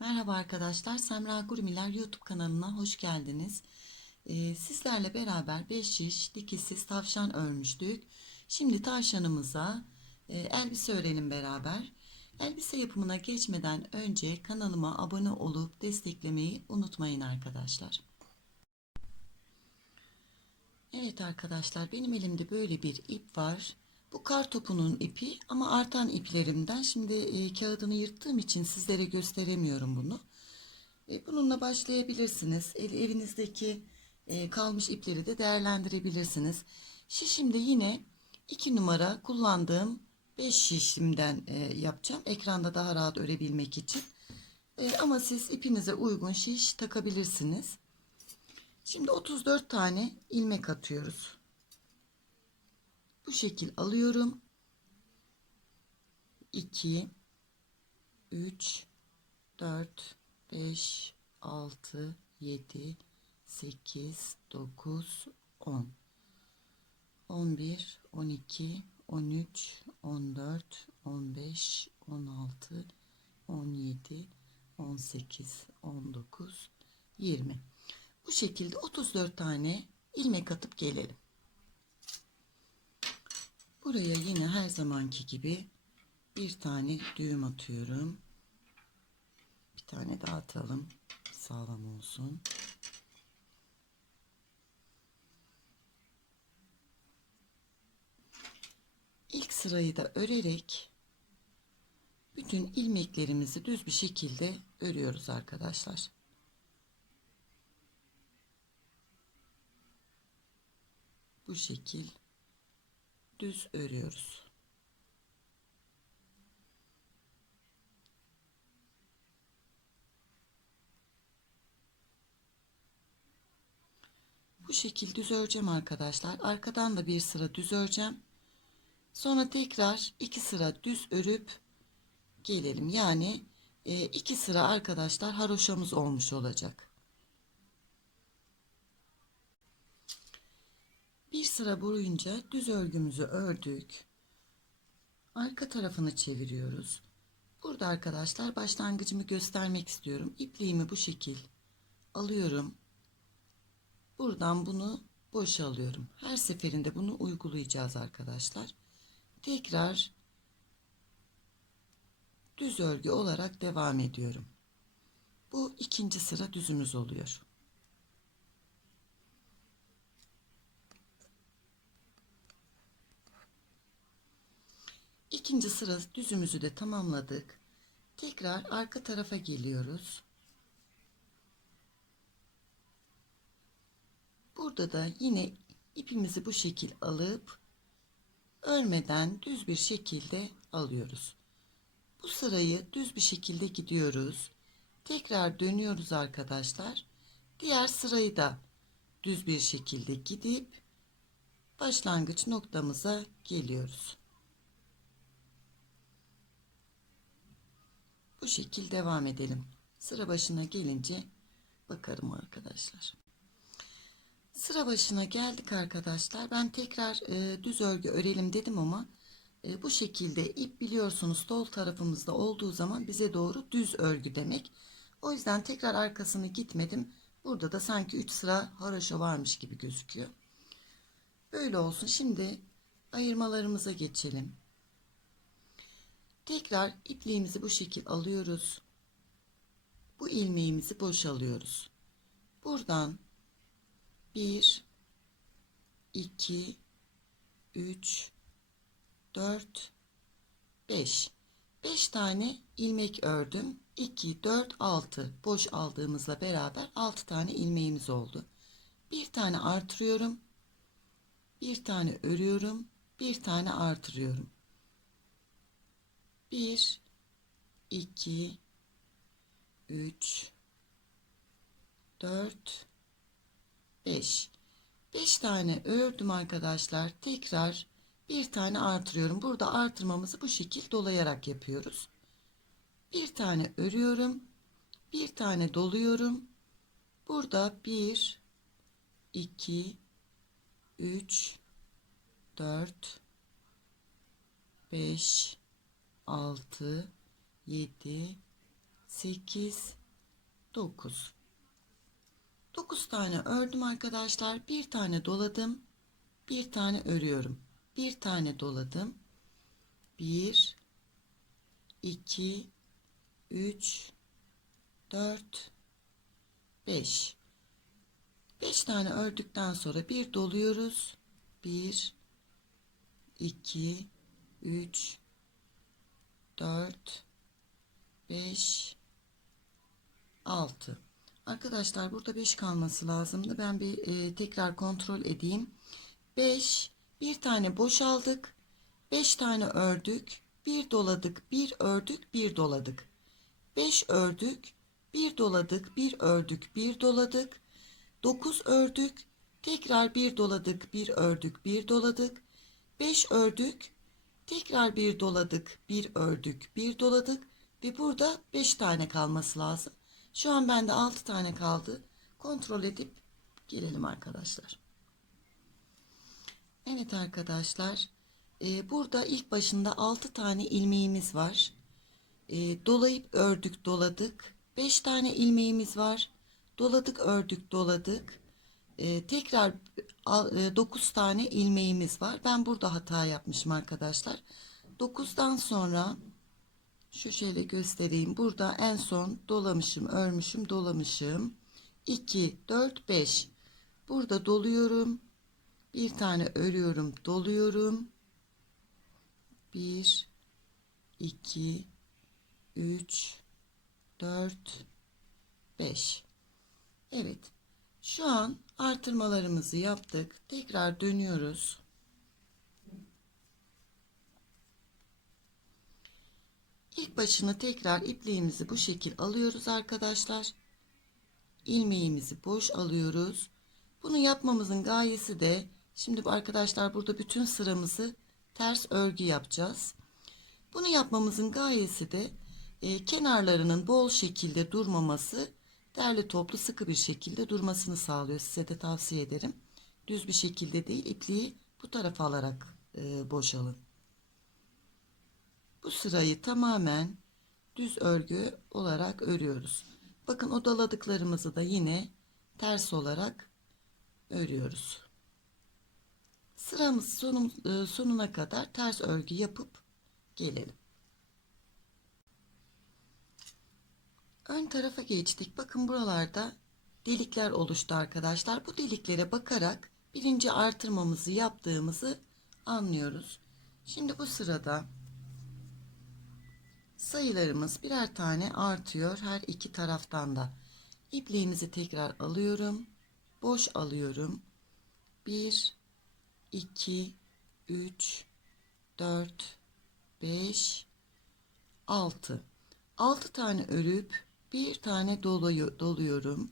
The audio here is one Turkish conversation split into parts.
Merhaba arkadaşlar, Semra Gurmiler YouTube kanalına hoş geldiniz. Ee, sizlerle beraber 5 şiş dikişsiz tavşan örmüştük. Şimdi tavşanımıza e, elbise örelim beraber. Elbise yapımına geçmeden önce kanalıma abone olup desteklemeyi unutmayın arkadaşlar. Evet arkadaşlar benim elimde böyle bir ip var. Bu kar topunun ipi ama artan iplerimden. Şimdi e, kağıdını yırttığım için sizlere gösteremiyorum bunu. E, bununla başlayabilirsiniz. Ev, evinizdeki e, kalmış ipleri de değerlendirebilirsiniz. Şişimde yine 2 numara kullandığım 5 şişimden e, yapacağım. Ekranda daha rahat örebilmek için. E, ama siz ipinize uygun şiş takabilirsiniz. Şimdi 34 tane ilmek atıyoruz. Bu şekil alıyorum. 2 3 4 5 6 7 8 9 10 11 12 13 14 15 16 17 18 19 20 bu şekilde 34 tane ilmek atıp gelelim. Buraya yine her zamanki gibi bir tane düğüm atıyorum. Bir tane daha atalım. Sağlam olsun. İlk sırayı da örerek bütün ilmeklerimizi düz bir şekilde örüyoruz arkadaşlar. Bu şekil düz örüyoruz. Bu şekil düz öreceğim arkadaşlar. Arkadan da bir sıra düz öreceğim. Sonra tekrar iki sıra düz örüp gelelim. Yani e, iki sıra arkadaşlar haroşamız olmuş olacak. Bir sıra boyunca düz örgümüzü ördük. Arka tarafını çeviriyoruz. Burada arkadaşlar başlangıcımı göstermek istiyorum. İpliğimi bu şekil alıyorum. Buradan bunu boşalıyorum. Her seferinde bunu uygulayacağız arkadaşlar. Tekrar düz örgü olarak devam ediyorum. Bu ikinci sıra düzümüz oluyor. İkinci sıra düzümüzü de tamamladık. Tekrar arka tarafa geliyoruz. Burada da yine ipimizi bu şekil alıp örmeden düz bir şekilde alıyoruz. Bu sırayı düz bir şekilde gidiyoruz. Tekrar dönüyoruz arkadaşlar. Diğer sırayı da düz bir şekilde gidip başlangıç noktamıza geliyoruz. Bu şekil devam edelim. Sıra başına gelince bakarım arkadaşlar. Sıra başına geldik arkadaşlar. Ben tekrar e, düz örgü örelim dedim ama e, bu şekilde ip biliyorsunuz sol tarafımızda olduğu zaman bize doğru düz örgü demek. O yüzden tekrar arkasını gitmedim. Burada da sanki 3 sıra haroşa varmış gibi gözüküyor. Böyle olsun. Şimdi ayırmalarımıza geçelim. Tekrar ipliğimizi bu şekil alıyoruz. Bu ilmeğimizi boşalıyoruz. Buradan 1 2 3 4 5 5 tane ilmek ördüm. 2 4 6 boş aldığımızla beraber 6 tane ilmeğimiz oldu. Bir tane artırıyorum. Bir tane örüyorum. Bir tane artırıyorum. 1 2 3 4 5 5 tane ördüm arkadaşlar. Tekrar bir tane artırıyorum. Burada artırmamızı bu şekil dolayarak yapıyoruz. Bir tane örüyorum. Bir tane doluyorum. Burada 1 2 3 4 5 6 7 8 9 9 tane ördüm arkadaşlar. Bir tane doladım. Bir tane örüyorum. Bir tane doladım. 1 2 3 4 5 5 tane ördükten sonra bir doluyoruz. 1 2 3 4 5 6 Arkadaşlar burada 5 kalması lazımdı. Ben bir e, tekrar kontrol edeyim. 5 bir tane boşaldık. 5 tane ördük. Bir doladık, bir ördük, bir doladık. 5 ördük, bir doladık, bir ördük, bir doladık. 9 ördük, tekrar bir doladık, bir ördük, bir doladık. 5 ördük, tekrar bir doladık, bir ördük, bir doladık ve burada 5 tane kalması lazım. Şu an bende 6 tane kaldı. Kontrol edip gelelim arkadaşlar. Evet arkadaşlar. e, burada ilk başında 6 tane ilmeğimiz var. E, dolayıp ördük doladık. 5 tane ilmeğimiz var. Doladık ördük doladık. E, tekrar 9 tane ilmeğimiz var. Ben burada hata yapmışım arkadaşlar. 9'dan sonra şu şöyle göstereyim. Burada en son dolamışım, örmüşüm, dolamışım. 2, 4, 5. Burada doluyorum. Bir tane örüyorum, doluyorum. 1, 2, 3, 4, 5. Evet. Şu an artırmalarımızı yaptık. Tekrar dönüyoruz. İlk başını tekrar ipliğimizi bu şekil alıyoruz arkadaşlar. İlmeğimizi boş alıyoruz. Bunu yapmamızın gayesi de şimdi arkadaşlar burada bütün sıramızı ters örgü yapacağız. Bunu yapmamızın gayesi de e, kenarlarının bol şekilde durmaması, derli toplu sıkı bir şekilde durmasını sağlıyor. Size de tavsiye ederim. Düz bir şekilde değil, ipliği bu tarafa alarak e, boşalın. Bu sırayı tamamen düz örgü olarak örüyoruz. Bakın o daladıklarımızı da yine ters olarak örüyoruz. Sıramız sonun, e, sonuna kadar ters örgü yapıp gelelim. Ön tarafa geçtik. Bakın buralarda delikler oluştu arkadaşlar. Bu deliklere bakarak birinci artırmamızı yaptığımızı anlıyoruz. Şimdi bu sırada sayılarımız birer tane artıyor her iki taraftan da. İpliğimizi tekrar alıyorum. Boş alıyorum. 1 2 3 4 5 6 6 tane örüp bir tane doluyor, doluyorum.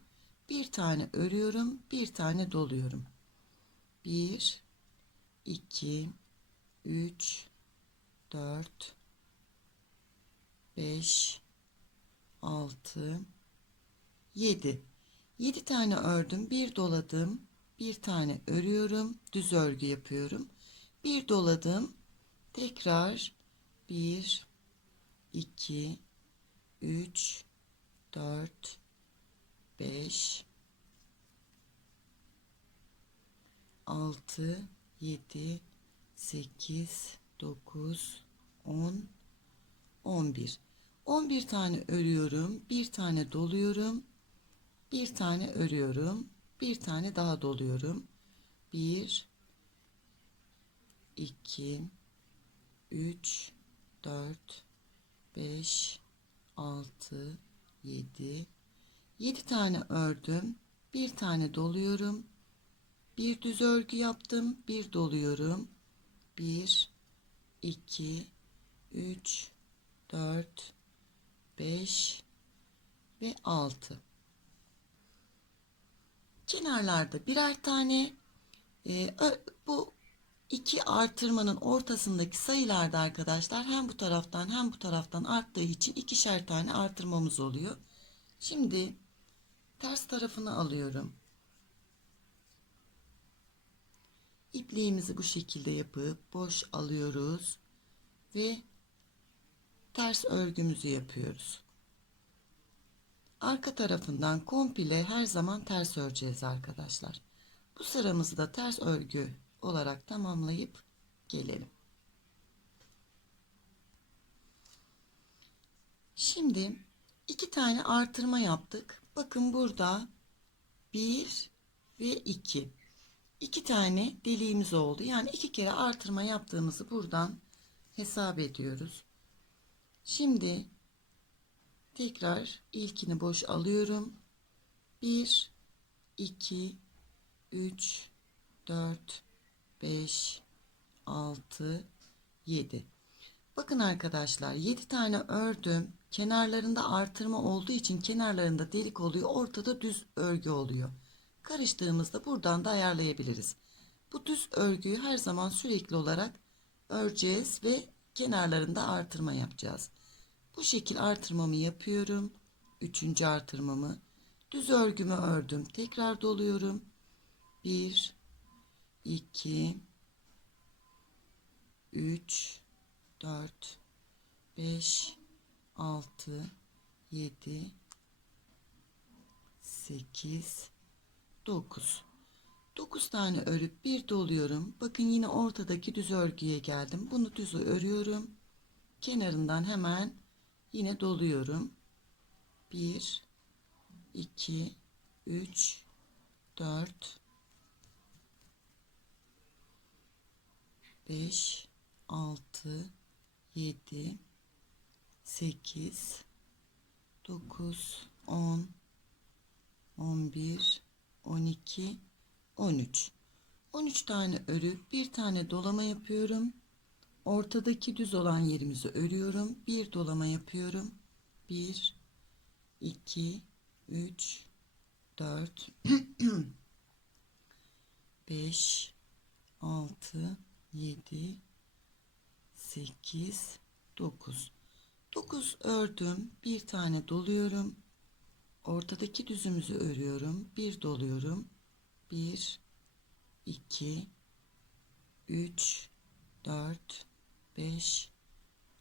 Bir tane örüyorum, bir tane doluyorum. 1 2 3 4 5 6 7 7 tane ördüm bir doladım bir tane örüyorum düz örgü yapıyorum bir doladım tekrar 1 2 3 4 5 6 7 8 9 10 11 11 tane örüyorum. Bir tane doluyorum. Bir tane örüyorum. Bir tane daha doluyorum. 1 2 3 4 5 6 7 7 tane ördüm. Bir tane doluyorum. Bir düz örgü yaptım. Bir doluyorum. 1 2 3 4 5 ve 6 kenarlarda birer tane e, bu iki artırmanın ortasındaki sayılarda arkadaşlar hem bu taraftan hem bu taraftan arttığı için ikişer tane artırmamız oluyor. Şimdi ters tarafını alıyorum. İpliğimizi bu şekilde yapıp boş alıyoruz ve ters örgümüzü yapıyoruz. arka tarafından komple her zaman ters öreceğiz arkadaşlar. Bu sıramızı da ters örgü olarak tamamlayıp gelelim. Şimdi iki tane artırma yaptık. Bakın burada bir ve iki. İki tane deliğimiz oldu. Yani iki kere artırma yaptığımızı buradan hesap ediyoruz. Şimdi tekrar ilkini boş alıyorum. 1 2 3 4 5 6 7 Bakın arkadaşlar 7 tane ördüm. Kenarlarında artırma olduğu için kenarlarında delik oluyor. Ortada düz örgü oluyor. Karıştığımızda buradan da ayarlayabiliriz. Bu düz örgüyü her zaman sürekli olarak öreceğiz ve kenarlarında artırma yapacağız. Bu şekil artırmamı yapıyorum. Üçüncü artırmamı. Düz örgümü ördüm. Tekrar doluyorum. 1 2 3 4 5 6 7 8 9 9 tane örüp bir doluyorum. Bakın yine ortadaki düz örgüye geldim. Bunu düz örüyorum. Kenarından hemen yine doluyorum. 1 2 3 4 5 6 7 8 9 10 11 12 13 13 tane örüp bir tane dolama yapıyorum. Ortadaki düz olan yerimizi örüyorum. Bir dolama yapıyorum. 1 2 3 4 5 6 7 8 9 9 ördüm bir tane doluyorum. Ortadaki düzümüzü örüyorum bir doluyorum. 1 2 3 4 5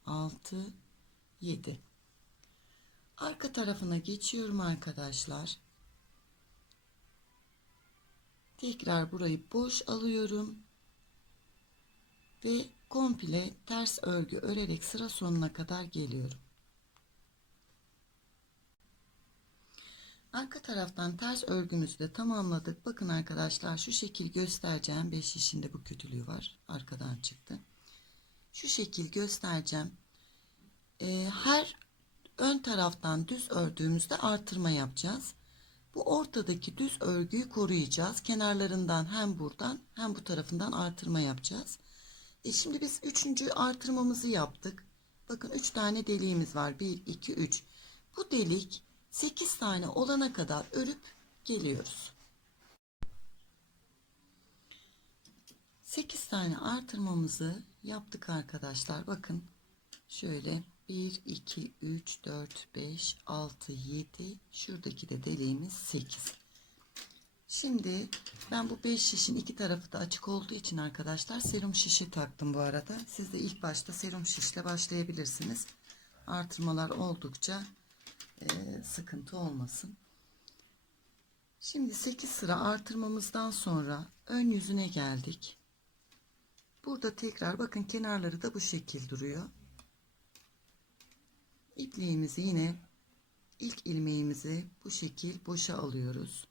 6 7 arka tarafına geçiyorum arkadaşlar. Tekrar burayı boş alıyorum ve komple ters örgü örerek sıra sonuna kadar geliyorum. Arka taraftan ters örgümüzü de tamamladık. Bakın arkadaşlar şu şekil göstereceğim. 5 şişinde bu kötülüğü var. Arkadan çıktı. Şu şekil göstereceğim. Ee, her ön taraftan düz ördüğümüzde artırma yapacağız. Bu ortadaki düz örgüyü koruyacağız. Kenarlarından hem buradan hem bu tarafından artırma yapacağız. E şimdi biz üçüncü artırmamızı yaptık. Bakın üç tane deliğimiz var. Bir, iki, üç. Bu delik sekiz tane olana kadar örüp geliyoruz. Sekiz tane artırmamızı yaptık arkadaşlar. Bakın şöyle 1, 2, 3, 4, 5, 6, 7. Şuradaki de deliğimiz 8. Şimdi ben bu 5 şişin iki tarafı da açık olduğu için arkadaşlar serum şişi taktım bu arada. Siz de ilk başta serum şişle başlayabilirsiniz. Artırmalar oldukça e, sıkıntı olmasın. Şimdi 8 sıra artırmamızdan sonra ön yüzüne geldik. Burada tekrar bakın kenarları da bu şekil duruyor. İpliğimizi yine ilk ilmeğimizi bu şekil boşa alıyoruz.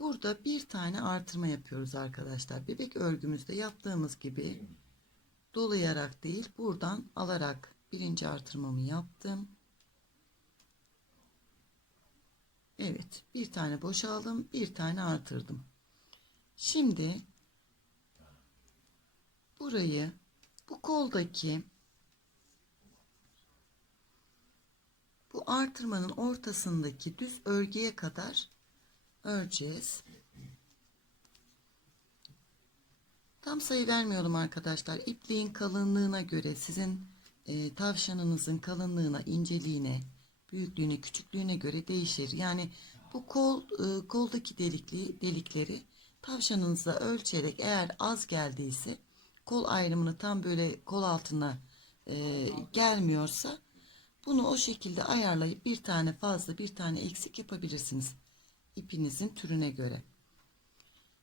Burada bir tane artırma yapıyoruz arkadaşlar. Bebek örgümüzde yaptığımız gibi dolayarak değil buradan alarak birinci artırmamı yaptım. Evet bir tane boşaldım bir tane artırdım. Şimdi burayı bu koldaki bu artırmanın ortasındaki düz örgüye kadar öreceğiz. Tam sayı vermiyorum arkadaşlar. İpliğin kalınlığına göre sizin e, tavşanınızın kalınlığına, inceliğine, büyüklüğüne, küçüklüğüne göre değişir. Yani bu kol e, koldaki delikli delikleri tavşanınıza ölçerek eğer az geldiyse kol ayrımını tam böyle kol altına e, gelmiyorsa Bunu o şekilde ayarlayıp bir tane fazla bir tane eksik yapabilirsiniz. İpinizin türüne göre.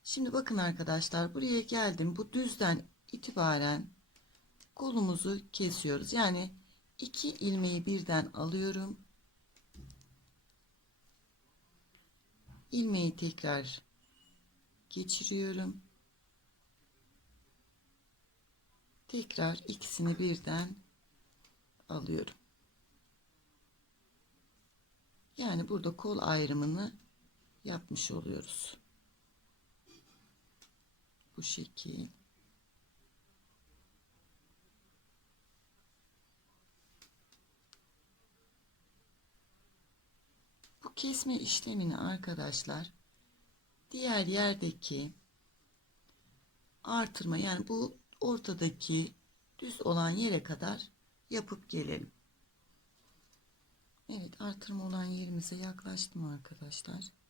Şimdi bakın arkadaşlar buraya geldim. Bu düzden itibaren kolumuzu kesiyoruz. Yani iki ilmeği birden alıyorum. ilmeği tekrar geçiriyorum. Tekrar ikisini birden alıyorum. Yani burada kol ayrımını yapmış oluyoruz. Bu şekil. Bu kesme işlemini arkadaşlar diğer yerdeki artırma yani bu ortadaki düz olan yere kadar yapıp gelelim. Evet artırma olan yerimize yaklaştım arkadaşlar.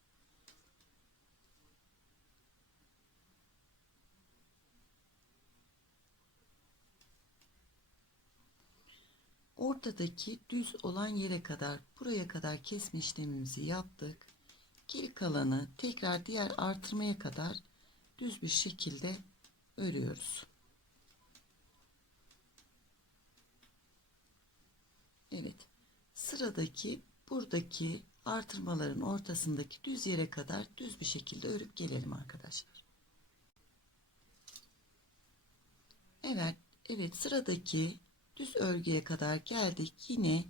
Ortadaki düz olan yere kadar buraya kadar kesme işlemimizi yaptık. Geri kalanı tekrar diğer artırmaya kadar düz bir şekilde örüyoruz. Evet. Sıradaki buradaki artırmaların ortasındaki düz yere kadar düz bir şekilde örüp gelelim arkadaşlar. Evet, evet sıradaki düz örgüye kadar geldik. Yine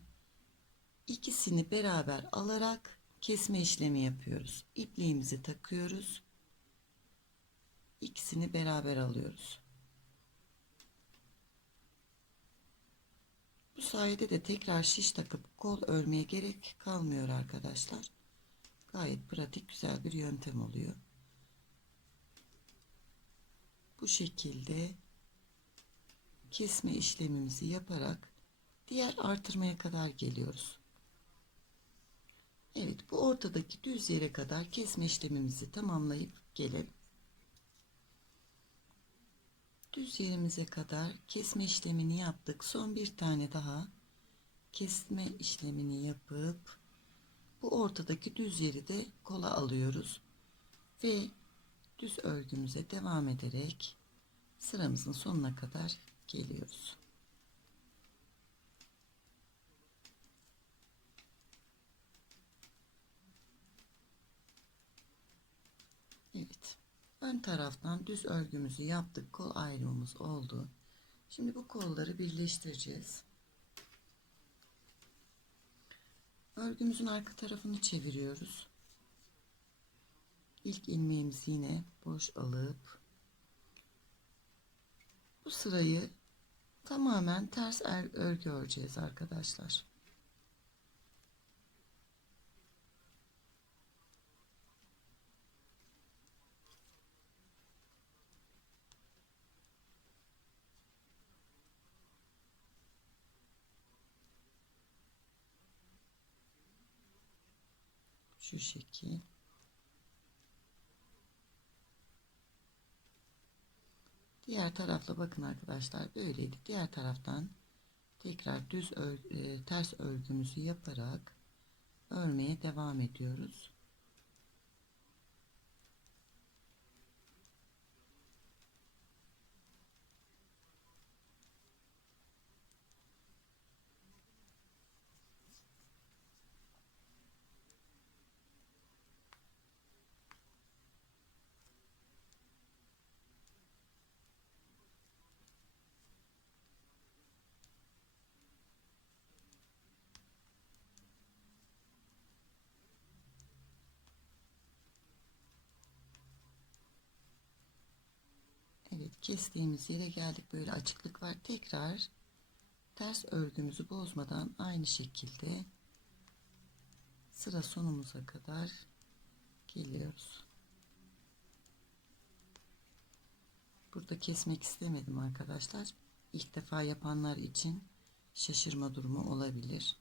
ikisini beraber alarak kesme işlemi yapıyoruz. İpliğimizi takıyoruz. İkisini beraber alıyoruz. Bu sayede de tekrar şiş takıp kol örmeye gerek kalmıyor arkadaşlar. Gayet pratik güzel bir yöntem oluyor. Bu şekilde kesme işlemimizi yaparak diğer artırmaya kadar geliyoruz. Evet bu ortadaki düz yere kadar kesme işlemimizi tamamlayıp gelelim. Düz yerimize kadar kesme işlemini yaptık. Son bir tane daha kesme işlemini yapıp bu ortadaki düz yeri de kola alıyoruz. Ve düz örgümüze devam ederek sıramızın sonuna kadar geliyoruz. Evet. Ön taraftan düz örgümüzü yaptık. Kol ayrımımız oldu. Şimdi bu kolları birleştireceğiz. Örgümüzün arka tarafını çeviriyoruz. İlk ilmeğimizi yine boş alıp bu sırayı tamamen ters er, örgü öreceğiz arkadaşlar. Şu şekil. Diğer tarafla bakın arkadaşlar böyleydi. Diğer taraftan tekrar düz ör, e, ters örgümüzü yaparak örmeye devam ediyoruz. Evet kestiğimiz yere geldik. Böyle açıklık var. Tekrar ters örgümüzü bozmadan aynı şekilde sıra sonumuza kadar geliyoruz. Burada kesmek istemedim arkadaşlar. İlk defa yapanlar için şaşırma durumu olabilir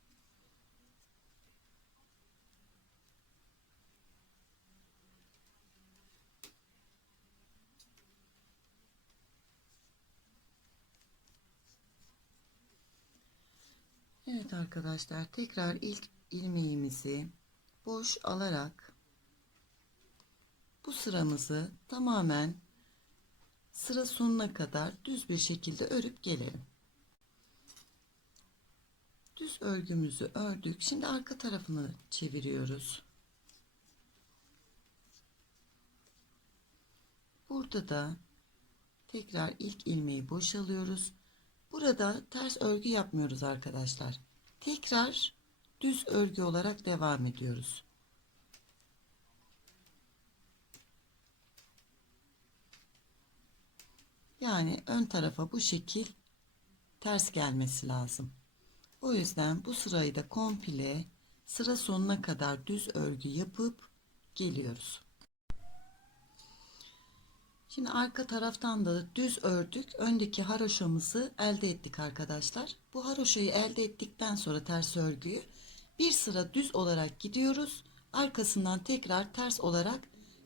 Evet arkadaşlar tekrar ilk ilmeğimizi boş alarak bu sıramızı tamamen sıra sonuna kadar düz bir şekilde örüp gelelim. Düz örgümüzü ördük. Şimdi arka tarafını çeviriyoruz. Burada da tekrar ilk ilmeği boşalıyoruz. Burada ters örgü yapmıyoruz arkadaşlar. Tekrar düz örgü olarak devam ediyoruz. Yani ön tarafa bu şekil ters gelmesi lazım. O yüzden bu sırayı da komple sıra sonuna kadar düz örgü yapıp geliyoruz. Şimdi arka taraftan da düz ördük. Öndeki haroşamızı elde ettik arkadaşlar. Bu haroşayı elde ettikten sonra ters örgüyü bir sıra düz olarak gidiyoruz. Arkasından tekrar ters olarak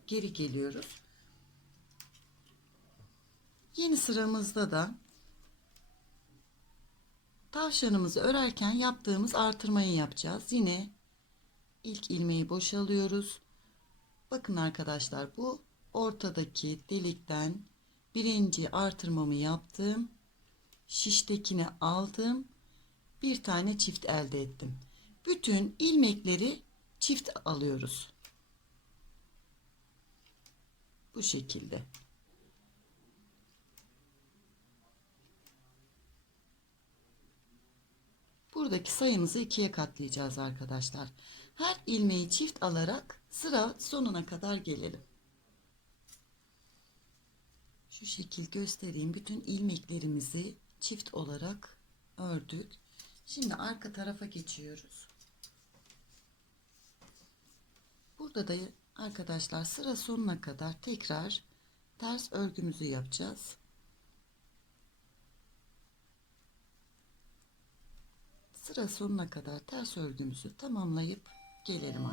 geri geliyoruz. Yeni sıramızda da tavşanımızı örerken yaptığımız artırmayı yapacağız. Yine ilk ilmeği boşalıyoruz. Bakın arkadaşlar bu ortadaki delikten birinci artırmamı yaptım. Şiştekini aldım. Bir tane çift elde ettim. Bütün ilmekleri çift alıyoruz. Bu şekilde. Buradaki sayımızı ikiye katlayacağız arkadaşlar. Her ilmeği çift alarak sıra sonuna kadar gelelim. Şu şekil göstereyim. Bütün ilmeklerimizi çift olarak ördük. Şimdi arka tarafa geçiyoruz. Burada da arkadaşlar sıra sonuna kadar tekrar ters örgümüzü yapacağız. Sıra sonuna kadar ters örgümüzü tamamlayıp gelelim